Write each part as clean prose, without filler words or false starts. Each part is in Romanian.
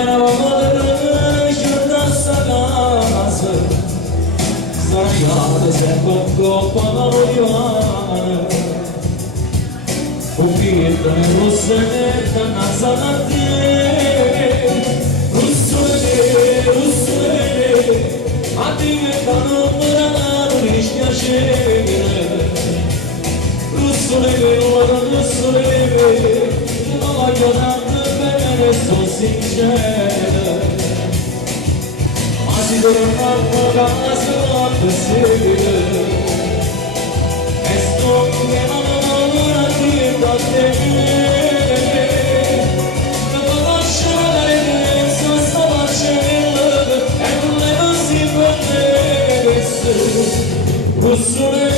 Mai navodă și da sa casa Zariate se coppa la vogliana Ubita e russenetta nazanate Russole A ti che fanno morare dispiacere Russole non voglio tanto bene, sono sincera Ma si deve fare caso a sera E sto che non ora ti da te Non conosco la rendenza, sto facendo E non le non si potesse Russole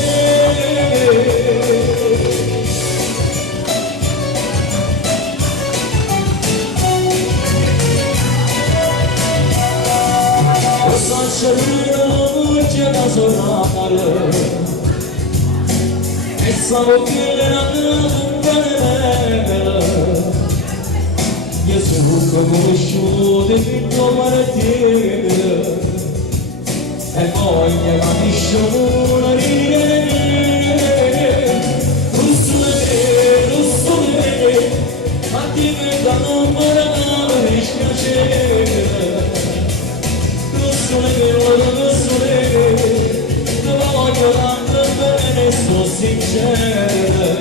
Saçlarını cenaze oranları Hesabı kirlenanı bunları Yazık kavuşu devin domareti E poi ne capiscono Russole A ti che danno morale dispiacere Non voglio tanto bene, sono sincera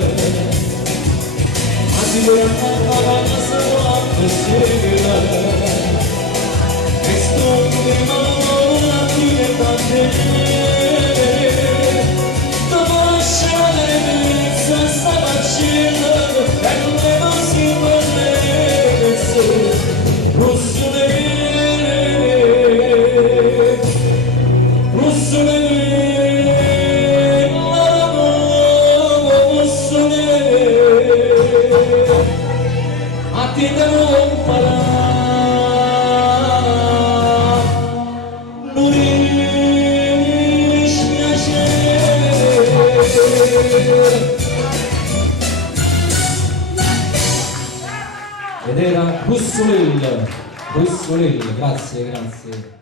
Ma si deve fare la casa a sera E sto che non la fine da te Dopo lasciare le pensa sta facendo E non me lo si potesse Russole A ti devo imparare non dispiacere ed era Russolella, grazie.